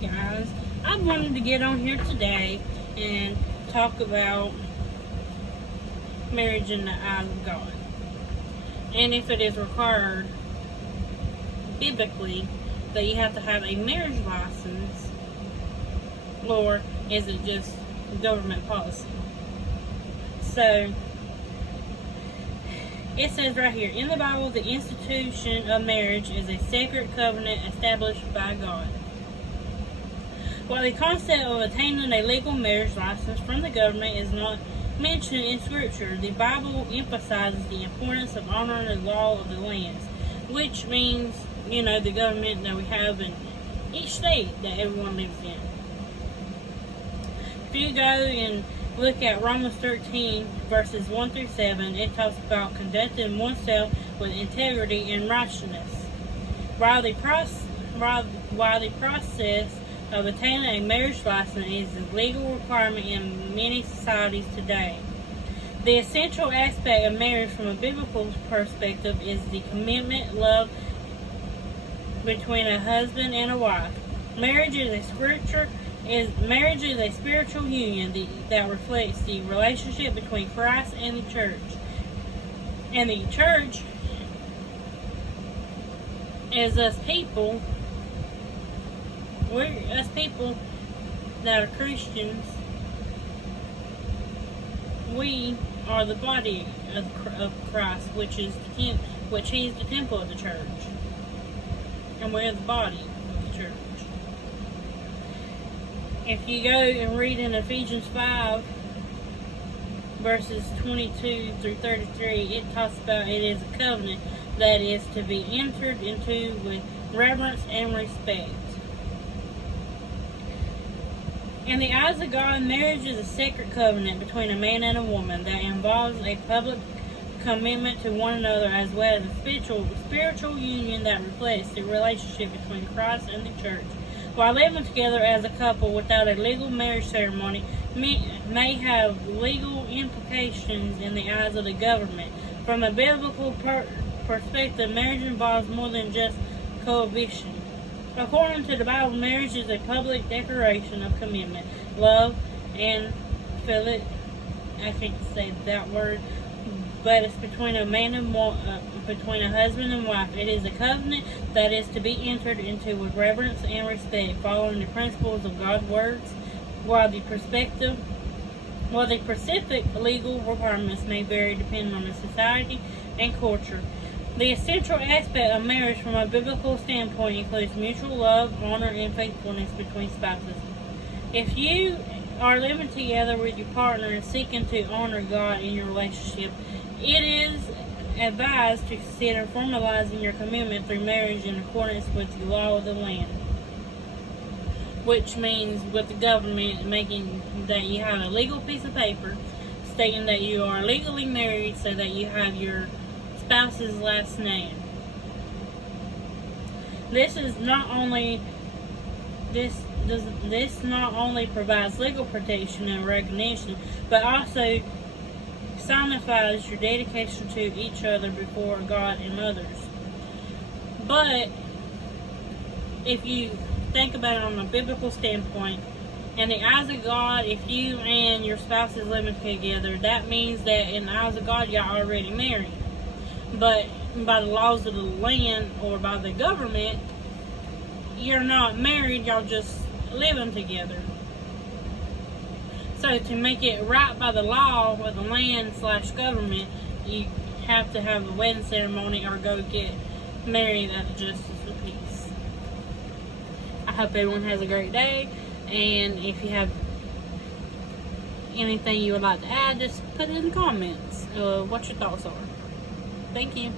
guys, I wanted to get on here today and talk about marriage in the eyes of God, and if it is required biblically that you have to have a marriage license, or is it just government policy? So it says right here in the Bible, the institution of marriage is a sacred covenant established by God. While the concept of attaining a legal marriage license from the government is not mentioned in Scripture, the Bible emphasizes the importance of honoring the law of the lands, which means, the government that we have in each state that everyone lives in. If you go and look at Romans 13, verses 1 through 7, it talks about conducting oneself with integrity and righteousness. While the process of attaining a marriage license is a legal requirement in many societies today, the essential aspect of marriage from a biblical perspective is the commitment, love between a husband and a wife. Marriage is a spiritual union that reflects the relationship between Christ and the church. And the church is us people that are Christians. We are the body of Christ, which He is the temple of the church, and we're the body of the church. If you go and read in Ephesians 5, verses 22 through 33, it talks about it is a covenant that is to be entered into with reverence and respect. In the eyes of God, marriage is a sacred covenant between a man and a woman that involves a public commitment to one another, as well as a spiritual union that reflects the relationship between Christ and the church. While living together as a couple without a legal marriage ceremony may have legal implications in the eyes of the government. From a biblical perspective, marriage involves more than just cohabitation. According to the Bible, marriage is a public declaration of commitment, love, and I can't say that word, but it's between a man and between a husband and wife. It is a covenant that is to be entered into with reverence and respect, following the principles of God's words, while the specific legal requirements may vary depending on the society and culture. The essential aspect of marriage from a biblical standpoint includes mutual love, honor, and faithfulness between spouses. If you are living together with your partner and seeking to honor God in your relationship, it is advised to consider formalizing your commitment through marriage in accordance with the law of the land, which means with the government making that you have a legal piece of paper stating that you are legally married, so that you have your spouse's last name. This not only provides legal protection and recognition, but also signifies your dedication to each other before God and others. But if you think about it on a biblical standpoint, in the eyes of God, if you and your spouse is living together, that means that in the eyes of God, y'all already married. But by the laws of the land or by the government, you're not married, y'all just living together. So to make it right by the law with the land/government, you have to have a wedding ceremony or go get married at the justice of peace. I hope everyone has a great day, and if you have anything you would like to add, just put it in the comments what your thoughts are. Thank you.